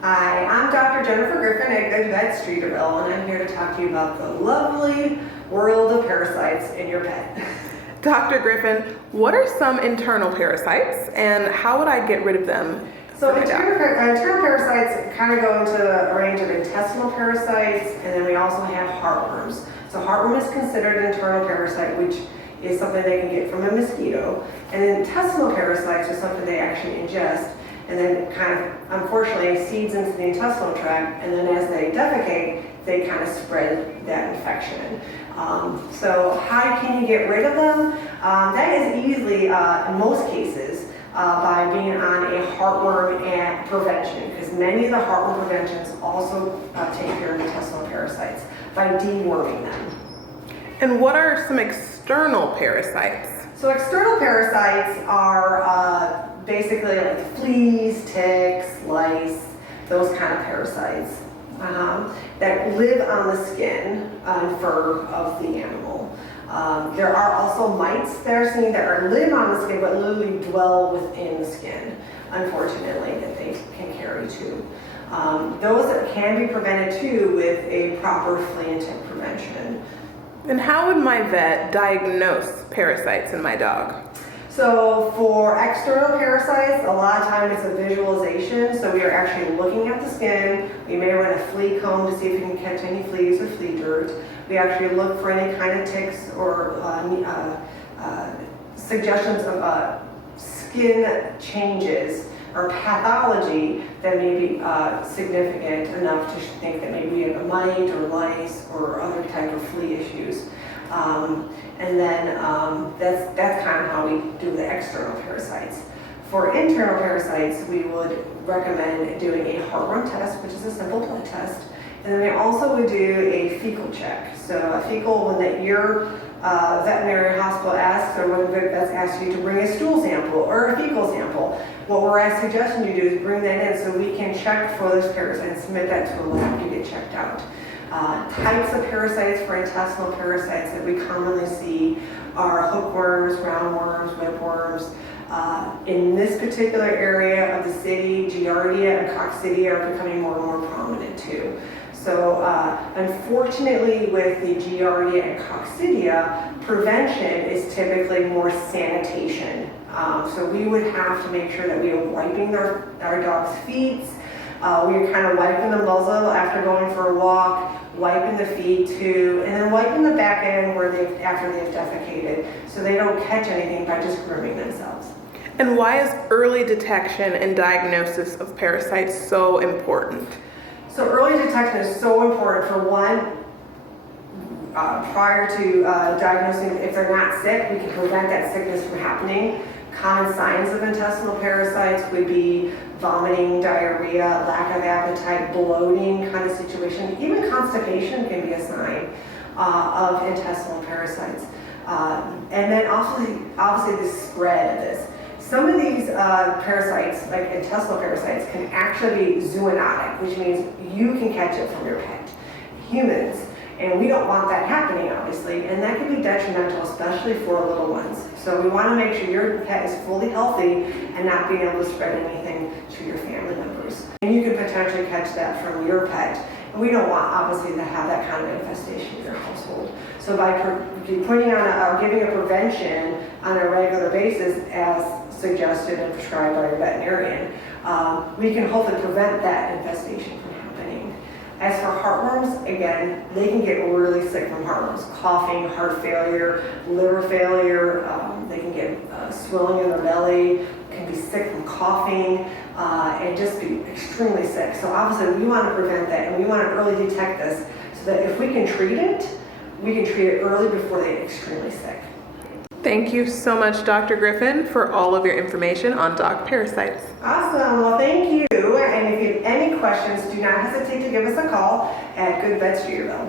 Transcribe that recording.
Hi, I'm Dr. Jennifer Griffin at GoodVets Streeterville, and I'm here to talk to you about the lovely world of parasites in your pet. Dr. Griffin, what are some internal parasites and how would I get rid of them? So internal parasites kind of go into a range of intestinal parasites, and then we also have heartworms. So heartworm is considered an internal parasite, which is something they can get from a mosquito. And then intestinal parasites are something they actually ingest, and then kind of, unfortunately, seeds into the intestinal tract, and then as they defecate, they kind of spread that infection. So how can you get rid of them? That is easily, in most cases, by being on a heartworm and prevention, because many of the heartworm preventions also take care of intestinal parasites by deworming them. And what are some external parasites? So external parasites are basically like fleas, ticks, lice, those kind of parasites that live on the skin and fur of the animal. There are also mites that are seen that live on the skin but literally dwell within the skin, unfortunately, that they can carry too. Those that can be prevented too with a proper flea and tick prevention. And how would my vet diagnose parasites in my dog? So for external parasites, a lot of times it's a visualization. So we are actually looking at the skin. We may run a flea comb to see if we can catch any fleas or flea dirt. We actually look for any kind of ticks or suggestions of skin changes or pathology that may be significant enough to think that maybe we have a mite or lice or other type of flea issues. And then that's kind of how we do the external parasites. For internal parasites, we would recommend doing a heartworm test, which is a simple blood test. And then we also would do a fecal check. So a fecal, when that your veterinary hospital asks, or when GoodVets asks you to bring a stool sample or a fecal sample, what we're suggesting you do is bring that in so we can check for those parasites and submit that to a lab to get checked out. Types of parasites for intestinal parasites that we commonly see are hookworms, roundworms, whipworms. In this particular area of the city, Giardia and Coccidia are becoming more and more prominent too. So unfortunately with the Giardia and Coccidia, prevention is typically more sanitation. So we would have to make sure that we are wiping our dog's feet. We're kind of wiping the muzzle after going for a walk, wiping the feet too, and then wiping the back end after they've defecated so they don't catch anything by just grooming themselves. And why is early detection and diagnosis of parasites so important? So early detection is so important. For one, prior to diagnosing, if they're not sick, we can prevent that sickness from happening. Common signs of intestinal parasites would be vomiting, diarrhea, lack of appetite, bloating kind of situation. Even constipation can be a sign of intestinal parasites. And then obviously the spread of this. Some of these parasites, like intestinal parasites, can actually be zoonotic, which means you can catch it from your pet, humans. And we don't want that happening, obviously, and that can be detrimental, especially for little ones. So we want to make sure your pet is fully healthy and not being able to spread anything to your family members. And you could potentially catch that from your pet. And we don't want, obviously, to have that kind of infestation in your household. So by putting on or giving a prevention on a regular basis, as suggested and prescribed by your veterinarian, we can hopefully prevent that infestation from happening. As for heartworms, again, they can get really sick from heartworms. Coughing, heart failure, liver failure, they can get swelling in their belly, can be sick from coughing, and just be extremely sick. So obviously we want to prevent that, and we want to early detect this so that if we can treat it, we can treat it early before they get extremely sick. Thank you so much, Dr. Griffin, for all of your information on dog parasites. Awesome. Well, thank you. And if you have any questions, do not hesitate to give us a call at GoodVets Streeterville.